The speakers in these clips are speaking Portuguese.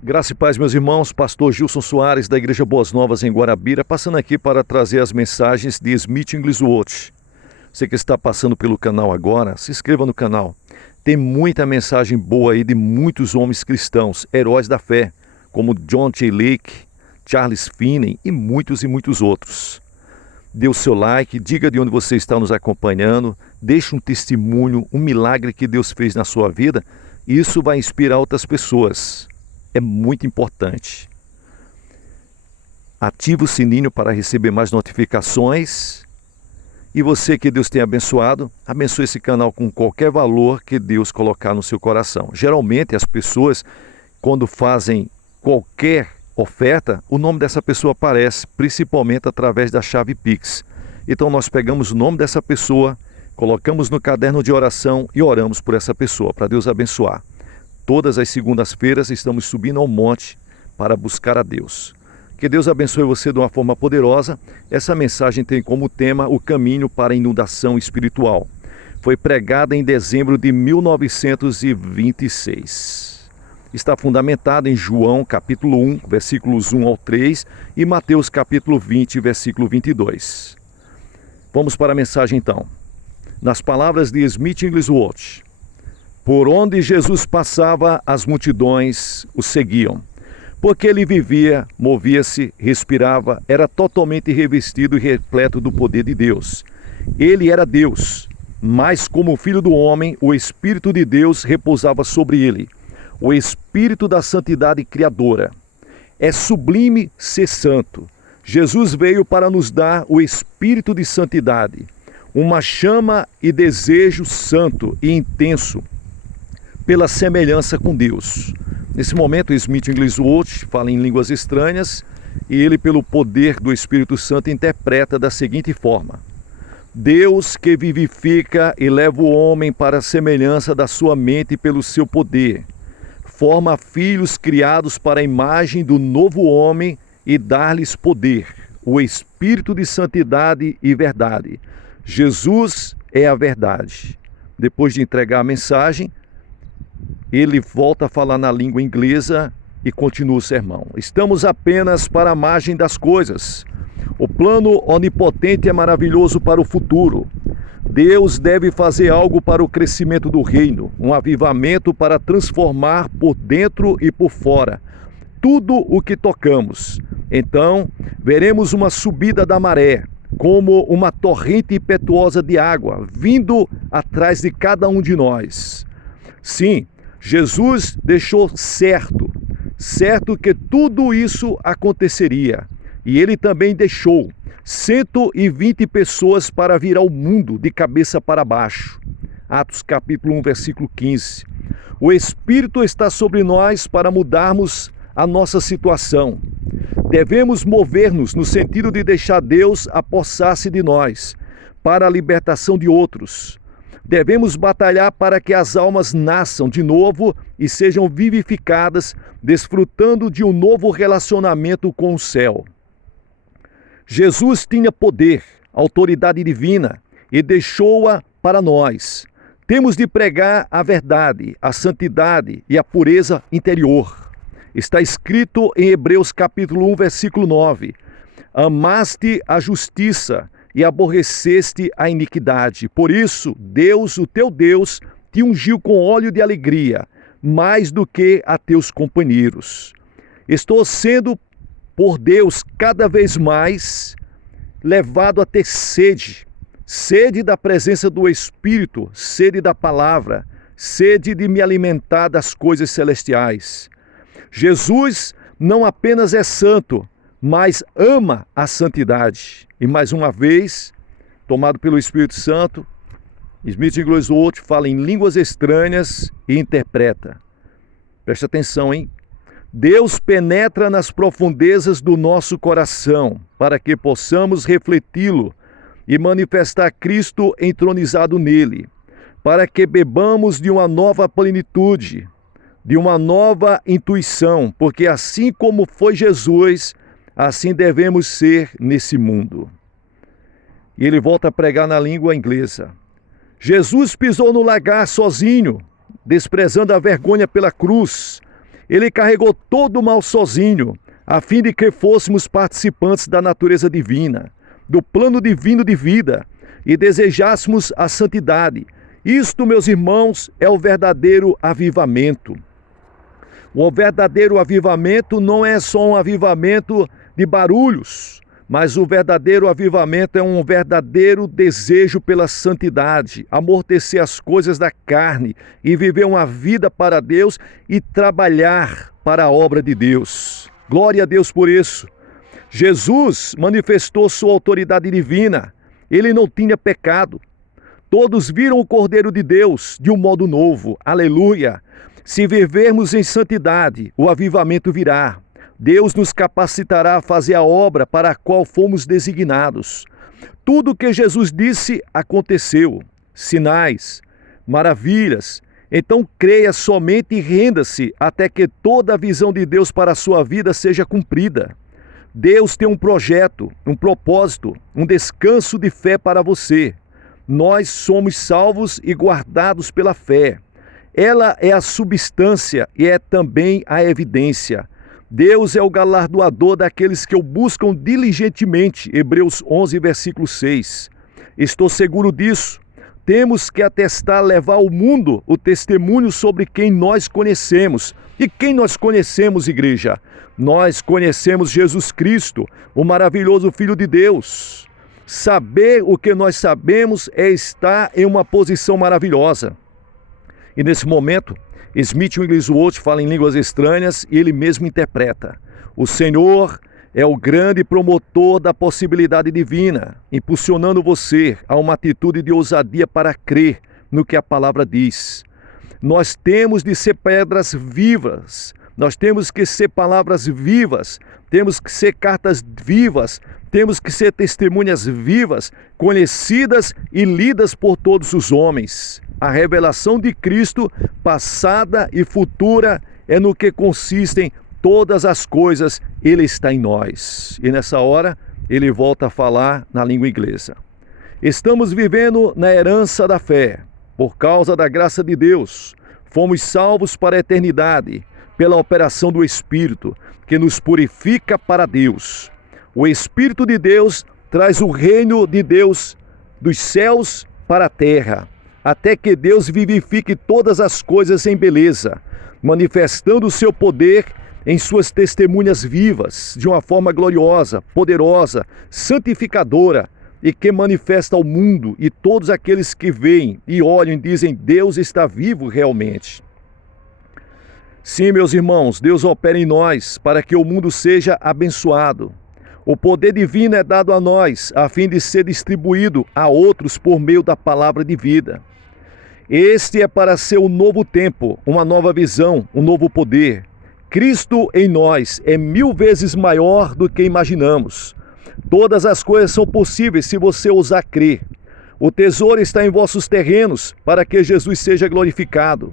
Graça e paz, meus irmãos, pastor Gilson Soares, da Igreja Boas Novas em Guarabira, passando aqui para trazer as mensagens de Smith Wigglesworth. Você que está passando pelo canal agora, se inscreva no canal. Tem muita mensagem boa aí de muitos homens cristãos, heróis da fé, como John T. Lake, Charles Finney e muitos outros. Dê o seu like, diga de onde você está nos acompanhando, deixe um testemunho, um milagre que Deus fez na sua vida. Isso vai inspirar outras pessoas. É muito importante. Ative o sininho para receber mais notificações. E você que Deus tem abençoado, abençoe esse canal com qualquer valor que Deus colocar no seu coração. Geralmente as pessoas, quando fazem qualquer oferta, o nome dessa pessoa aparece, principalmente através da chave Pix. Então nós pegamos o nome dessa pessoa, colocamos no caderno de oração e oramos por essa pessoa, para Deus abençoar. Todas as segundas-feiras estamos subindo ao monte para buscar a Deus. Que Deus abençoe você de uma forma poderosa. Essa mensagem tem como tema o caminho para a inundação espiritual. Foi pregada em dezembro de 1926. Está fundamentada em João capítulo 1, versículos 1 ao 3 e Mateus capítulo 20, versículo 22. Vamos para a mensagem então. Nas palavras de Smith Wigglesworth: por onde Jesus passava, as multidões o seguiam. Porque ele vivia, movia-se, respirava, era totalmente revestido e repleto do poder de Deus. Ele era Deus, mas como filho do homem, o Espírito de Deus repousava sobre ele. O Espírito da santidade criadora. É sublime ser santo. Jesus veio para nos dar o Espírito de santidade, uma chama e desejo santo e intenso, pela semelhança com Deus. Nesse momento, Smith Wigglesworth fala em línguas estranhas e ele, pelo poder do Espírito Santo, interpreta da seguinte forma: Deus que vivifica e leva o homem para a semelhança da sua mente pelo seu poder, forma filhos criados para a imagem do novo homem e dar-lhes poder, o Espírito de santidade e verdade. Jesus é a verdade. Depois de entregar a mensagem, ele volta a falar na língua inglesa e continua o sermão. Estamos apenas para a margem das coisas. O plano onipotente é maravilhoso para o futuro. Deus deve fazer algo para o crescimento do reino, um avivamento para transformar por dentro e por fora tudo o que tocamos. Então, veremos uma subida da maré, como uma torrente impetuosa de água, vindo atrás de cada um de nós. Sim, Jesus deixou certo que tudo isso aconteceria. E ele também deixou 120 pessoas para virar o mundo de cabeça para baixo. Atos capítulo 1, versículo 15. O Espírito está sobre nós para mudarmos a nossa situação. Devemos mover-nos no sentido de deixar Deus apossar-se de nós, para a libertação de outros. Devemos batalhar para que as almas nasçam de novo e sejam vivificadas, desfrutando de um novo relacionamento com o céu. Jesus tinha poder, autoridade divina, e deixou-a para nós. Temos de pregar a verdade, a santidade e a pureza interior. Está escrito em Hebreus capítulo 1, versículo 9. Amaste a justiça e aborreceste a iniquidade. Por isso, Deus, o teu Deus, te ungiu com óleo de alegria, mais do que a teus companheiros. Estou sendo, por Deus, cada vez mais levado a ter sede da presença do Espírito, sede da palavra, sede de me alimentar das coisas celestiais. Jesus não apenas é santo, mas ama a santidade. E mais uma vez, tomado pelo Espírito Santo, Smith Wigglesworth fala em línguas estranhas e interpreta. Presta atenção, hein? Deus penetra nas profundezas do nosso coração para que possamos refleti-lo e manifestar Cristo entronizado nele, para que bebamos de uma nova plenitude, de uma nova intuição, porque assim como foi Jesus, assim devemos ser nesse mundo. E ele volta a pregar na língua inglesa. Jesus pisou no lagar sozinho, desprezando a vergonha pela cruz, Ele carregou todo o mal sozinho, a fim de que fôssemos participantes da natureza divina, do plano divino de vida, e desejássemos a santidade. Isto, meus irmãos, é o verdadeiro avivamento. O verdadeiro avivamento não é só um avivamento de barulhos, mas o verdadeiro avivamento é um verdadeiro desejo pela santidade, amortecer as coisas da carne e viver uma vida para Deus e trabalhar para a obra de Deus. Glória a Deus por isso. Jesus manifestou sua autoridade divina. Ele não tinha pecado. Todos viram o Cordeiro de Deus de um modo novo. Aleluia! Se vivermos em santidade, o avivamento virá. Deus nos capacitará a fazer a obra para a qual fomos designados. Tudo o que Jesus disse aconteceu. Sinais, maravilhas. Então creia somente e renda-se até que toda a visão de Deus para a sua vida seja cumprida. Deus tem um projeto, um propósito, um descanso de fé para você. Nós somos salvos e guardados pela fé. Ela é a substância e é também a evidência. Deus é o galardoador daqueles que o buscam diligentemente. Hebreus 11, versículo 6. Estou seguro disso. Temos que atestar, levar ao mundo o testemunho sobre quem nós conhecemos. E quem nós conhecemos, igreja? Nós conhecemos Jesus Cristo, o maravilhoso Filho de Deus. Saber o que nós sabemos é estar em uma posição maravilhosa. E nesse momento, Smith Wigglesworth fala em línguas estranhas e ele mesmo interpreta. O Senhor é o grande promotor da possibilidade divina, impulsionando você a uma atitude de ousadia para crer no que a palavra diz. Nós temos de ser pedras vivas, nós temos que ser palavras vivas, temos que ser cartas vivas, temos que ser testemunhas vivas, conhecidas e lidas por todos os homens. A revelação de Cristo, passada e futura, é no que consistem todas as coisas. Ele está em nós. E nessa hora, ele volta a falar na língua inglesa. Estamos vivendo na herança da fé. Por causa da graça de Deus, fomos salvos para a eternidade, pela operação do Espírito, que nos purifica para Deus. O Espírito de Deus traz o reino de Deus dos céus para a terra, até que Deus vivifique todas as coisas em beleza, manifestando o seu poder em suas testemunhas vivas, de uma forma gloriosa, poderosa, santificadora, e que manifesta ao mundo e todos aqueles que veem e olham e dizem: Deus está vivo realmente. Sim, meus irmãos, Deus opera em nós para que o mundo seja abençoado. O poder divino é dado a nós, a fim de ser distribuído a outros por meio da palavra de vida. Este é para ser um novo tempo, uma nova visão, um novo poder. Cristo em nós é 1000 vezes maior do que imaginamos. Todas as coisas são possíveis se você ousar crer. O tesouro está em vossos terrenos, para que Jesus seja glorificado.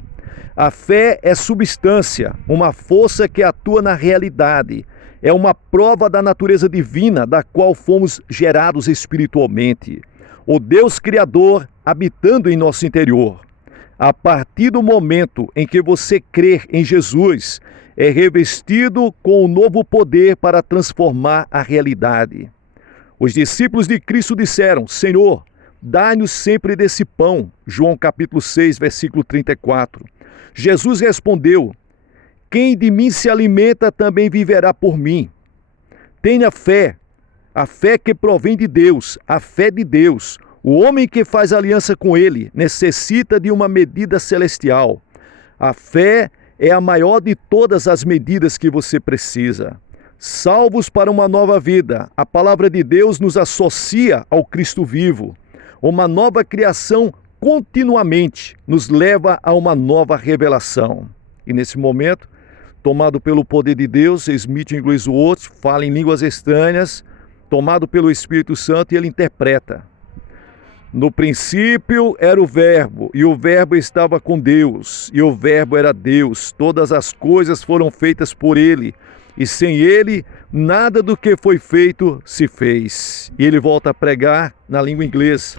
A fé é substância, uma força que atua na realidade. É uma prova da natureza divina, da qual fomos gerados espiritualmente. O Deus Criador habitando em nosso interior. A partir do momento em que você crer em Jesus, é revestido com um novo poder para transformar a realidade. Os discípulos de Cristo disseram: Senhor, dai-nos sempre desse pão. João capítulo 6, versículo 34. Jesus respondeu: quem de mim se alimenta também viverá por mim. Tenha fé, a fé que provém de Deus, a fé de Deus. O homem que faz aliança com Ele necessita de uma medida celestial. A fé é a maior de todas as medidas que você precisa. Salvos para uma nova vida, a palavra de Deus nos associa ao Cristo vivo. Uma nova criação continuamente nos leva a uma nova revelação. E nesse momento, tomado pelo poder de Deus, Smith Wigglesworth fala em línguas estranhas, tomado pelo Espírito Santo, e ele interpreta. No princípio era o Verbo, e o Verbo estava com Deus, e o Verbo era Deus. Todas as coisas foram feitas por Ele, e sem Ele, nada do que foi feito se fez. E ele volta a pregar na língua inglesa.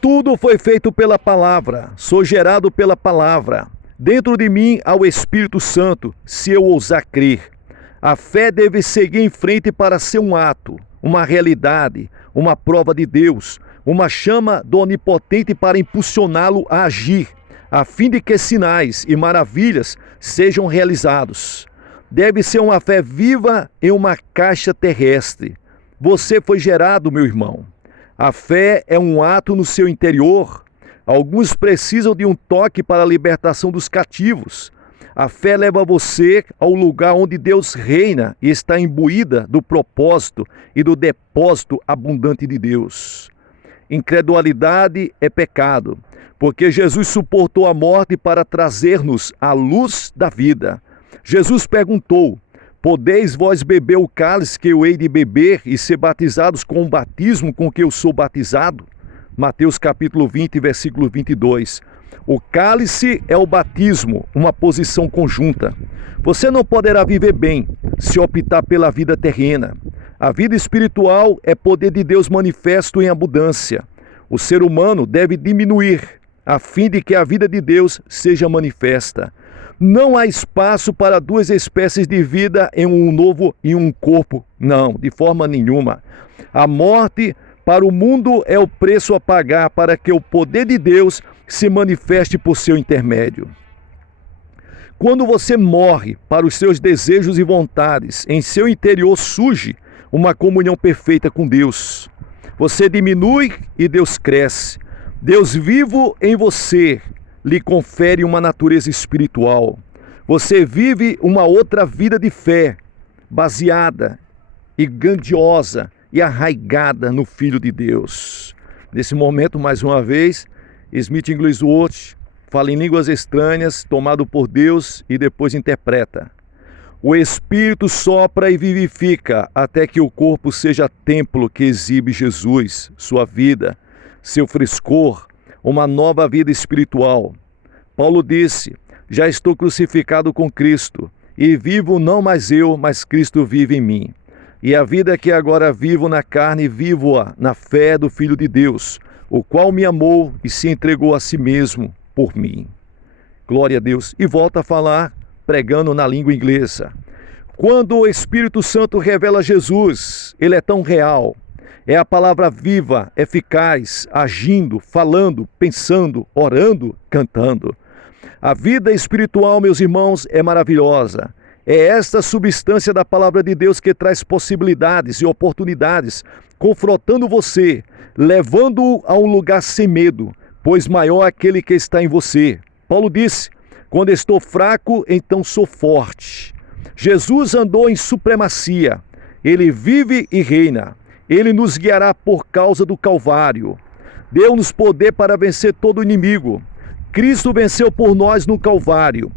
Tudo foi feito pela palavra, sou gerado pela palavra. Dentro de mim há o Espírito Santo, se eu ousar crer. A fé deve seguir em frente para ser um ato, uma realidade, uma prova de Deus, uma chama do Onipotente para impulsioná-lo a agir, a fim de que sinais e maravilhas sejam realizados. Deve ser uma fé viva em uma caixa terrestre. Você foi gerado, meu irmão. A fé é um ato no seu interior. Alguns precisam de um toque para a libertação dos cativos. A fé leva você ao lugar onde Deus reina e está imbuída do propósito e do depósito abundante de Deus. Incredulidade é pecado, porque Jesus suportou a morte para trazer-nos a luz da vida. Jesus perguntou: podeis vós beber o cálice que eu hei de beber e ser batizados com o batismo com que eu sou batizado? Mateus capítulo 20, versículo 22. O cálice é o batismo, uma posição conjunta. Você não poderá viver bem se optar pela vida terrena. A vida espiritual é poder de Deus manifesto em abundância. O ser humano deve diminuir, a fim de que a vida de Deus seja manifesta. Não há espaço para duas espécies de vida em um novo e um corpo. Não, de forma nenhuma. A morte para o mundo é o preço a pagar para que o poder de Deus se manifeste por seu intermédio. Quando você morre para os seus desejos e vontades, em seu interior surge uma comunhão perfeita com Deus. Você diminui e Deus cresce. Deus vivo em você lhe confere uma natureza espiritual. Você vive uma outra vida de fé, baseada e grandiosa e arraigada no Filho de Deus. Nesse momento, mais uma vez, Smith Wigglesworth fala em línguas estranhas, tomado por Deus, e depois interpreta. O Espírito sopra e vivifica até que o corpo seja templo que exibe Jesus, sua vida, seu frescor, uma nova vida espiritual. Paulo disse: já estou crucificado com Cristo, e vivo não mais eu, mas Cristo vive em mim. E a vida que agora vivo na carne, vivo-a na fé do Filho de Deus, o qual me amou e se entregou a si mesmo por mim. Glória a Deus. E volta a falar, pregando na língua inglesa. Quando o Espírito Santo revela Jesus, ele é tão real. É a palavra viva, eficaz, agindo, falando, pensando, orando, cantando. A vida espiritual, meus irmãos, é maravilhosa. É esta substância da palavra de Deus que traz possibilidades e oportunidades, confrontando você, levando-o a um lugar sem medo, pois maior é aquele que está em você. Paulo disse: quando estou fraco, então sou forte. Jesus andou em supremacia. Ele vive e reina. Ele nos guiará por causa do Calvário. Deu-nos poder para vencer todo inimigo. Cristo venceu por nós no Calvário.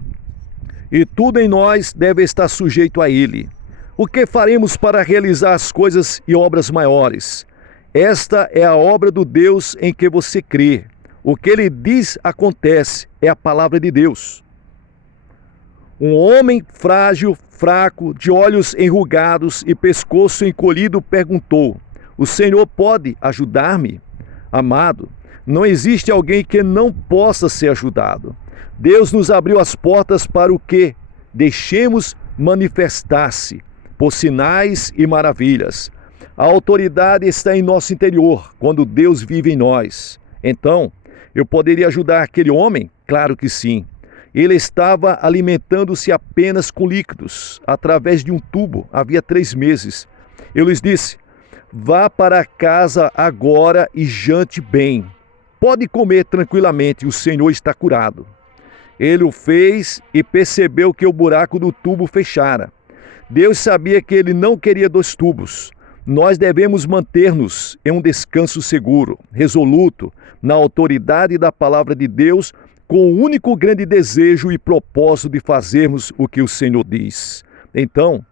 E tudo em nós deve estar sujeito a Ele. O que faremos para realizar as coisas e obras maiores? Esta é a obra do Deus em que você crê. O que Ele diz acontece, é a palavra de Deus. Um homem frágil, fraco, de olhos enrugados e pescoço encolhido perguntou: o Senhor pode ajudar-me? Amado, não existe alguém que não possa ser ajudado. Deus nos abriu as portas para o que deixemos manifestar-se por sinais e maravilhas. A autoridade está em nosso interior, quando Deus vive em nós. Então, eu poderia ajudar aquele homem? Claro que sim. Ele estava alimentando-se apenas com líquidos, através de um tubo, havia 3 meses. Eu lhes disse: vá para casa agora e jante bem. Pode comer tranquilamente, o Senhor está curado. Ele o fez e percebeu que o buraco do tubo fechara. Deus sabia que ele não queria 2 tubos. Nós devemos manter-nos em um descanso seguro, resoluto, na autoridade da palavra de Deus, com o único grande desejo e propósito de fazermos o que o Senhor diz. Então,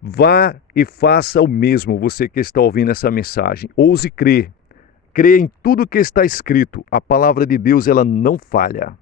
vá e faça o mesmo, você que está ouvindo essa mensagem. Ouse crer. Crê em tudo que está escrito. A palavra de Deus, ela não falha.